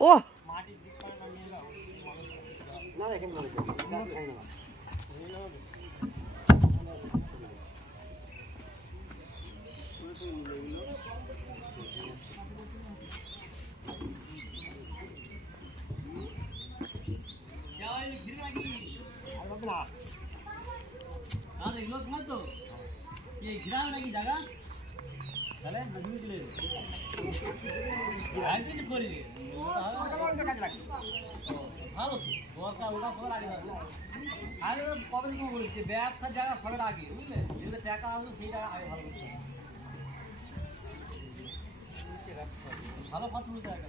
ও ব্যবসার জায়গা সবের আগে বুঝলে যেগুলো টাকা আসবে সেই টাকা আগে ভালো করতে ভালো ফাঁস উঠতে হবে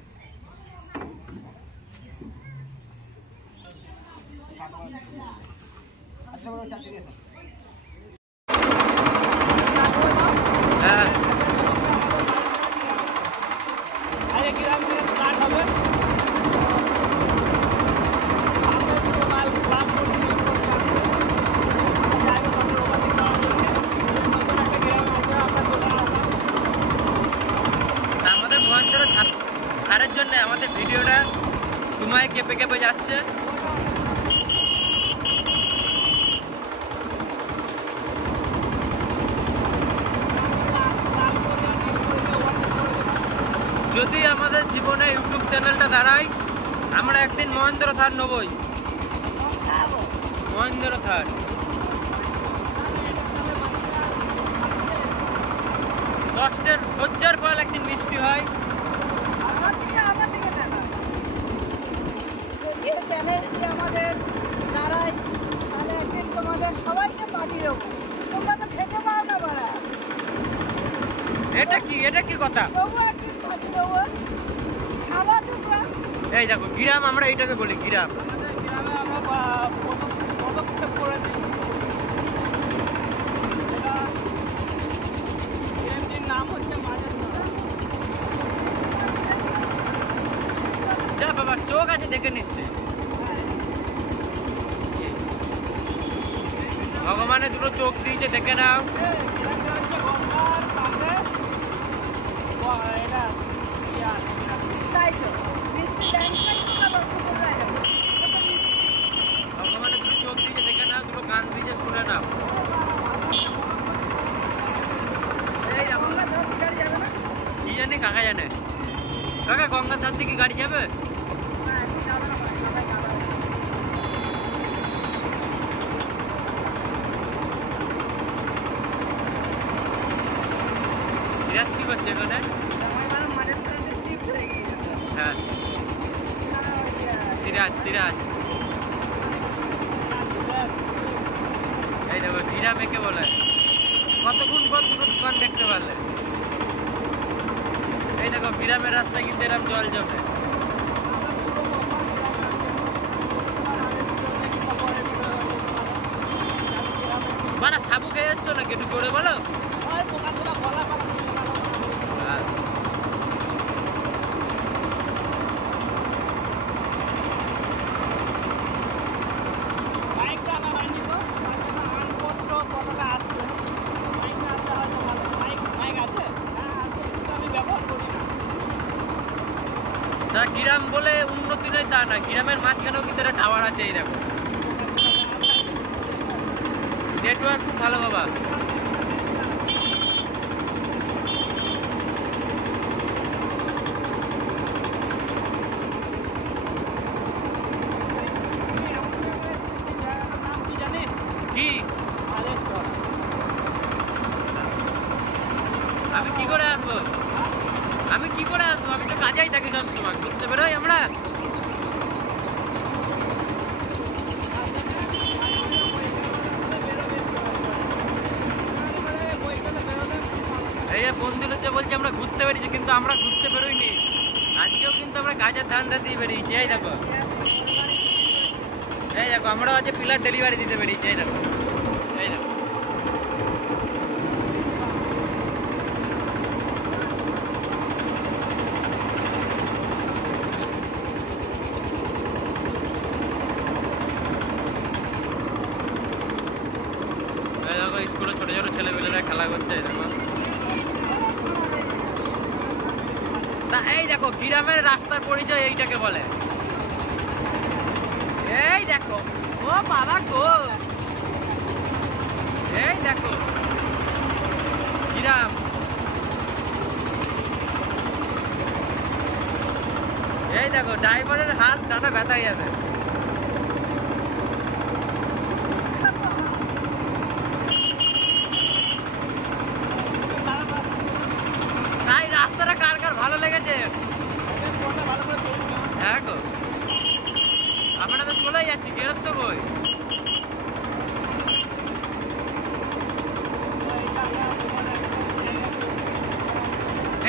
ছাড়ের জন্য আমাদের ভিডিওটা সময় কেঁপে কেঁপে যাচ্ছে। যদি আমাদের জীবনে ইউটিউব চ্যানেলটা দাঁড়ায় আমরা একদিন মহেন্দ্র থার নেবই, মহেন্দ্র থার। কষ্টের ধৈর্যের ফল একদিন মিষ্টি হয়। আমাদের দাঁড়ায় তাহলে একদিন তোমাদের সবাইকে পাঠিয়ে দেবো, তোমরা তো খেতে পাও না বাড়া। এটা কি কথা? একদিন পাঠিয়ে দেবো, খাবা তোমরা। এই দেখো গ্রাম, আমরা এইটাকে বলি গ্রাম। গ্রামে আমরা পদক্ষেপ করে দিই। গ্রামটির নাম হচ্ছে যা বাবা চোখ আছে দেখে নিচ্ছে। ভগবানের দুটো চোখ দিয়েছে, দেখে নাও। ভগবানের দুটো চোখ দিয়েছে, দেখে নাও। দুটো কান দিয়েছে, শুনে নাও। কি জানি, কাকা জানে। কাকা গঙ্গার ধার থেকে গাড়ি যাবে? সিরাজ কি করছে এখানে? হ্যাঁ সিরাজ এই দেখো গ্রাম একে বলে। কতক্ষণ পর দুটো দোকান দেখতে পারলে। এই দেখো গ্রামের রাস্তায় কিন্তু এরকম জল জমে। মানে সাবু খেয়ে এসছো নাকি একটু জোরে বলো। না গ্রাম বলে উন্নতি নয় তা না, গ্রামের মাঝখানেও কিন্তু একটা টাওয়ার আছে। এই দেখো নেটওয়ার্ক খুব ভালো বাবা। কি আমি কি করে আসবো? আমি তো কাজেই থাকি সব সময়, ঘুরতে বেরোই আমরা। এই যে বন্ধু হচ্ছে বলছে আমরা ঘুরতে বেরিয়েছি, কিন্তু আমরা ঘুরতে বেরোইনি। আজকেও কিন্তু আমরা কাজের ধান্দা দিয়ে বেরিয়েছি। এই দেখো আমরা আজ পিলার ডেলিভারি দিতে বেরিয়েছি। এই দেখো স্কুলে ছোট ছোট ছেলেমেয়েরা খেলা করছে। এই দেখো এই দেখো গ্রামের রাস্তার পরিচয় এইটাকে বলে। এই দেখো, ও বাবা গো, এই দেখো গ্রাম। এই দেখো ড্রাইভারের হাত ডাটা ব্যথাই যাবে। তাই রাস্তাটা কার কার ভালো লেগেছে? হ্যাঁ গো, আমরা তো চলে যাচ্ছি, গেরস্ত কই?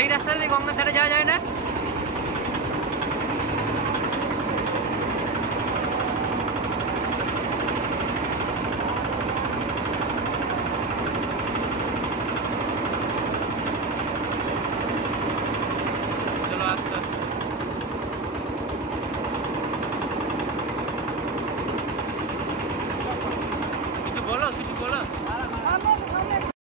এই রাস্তাটা দিয়ে গঙ্গার ধারে যাওয়া যায় না?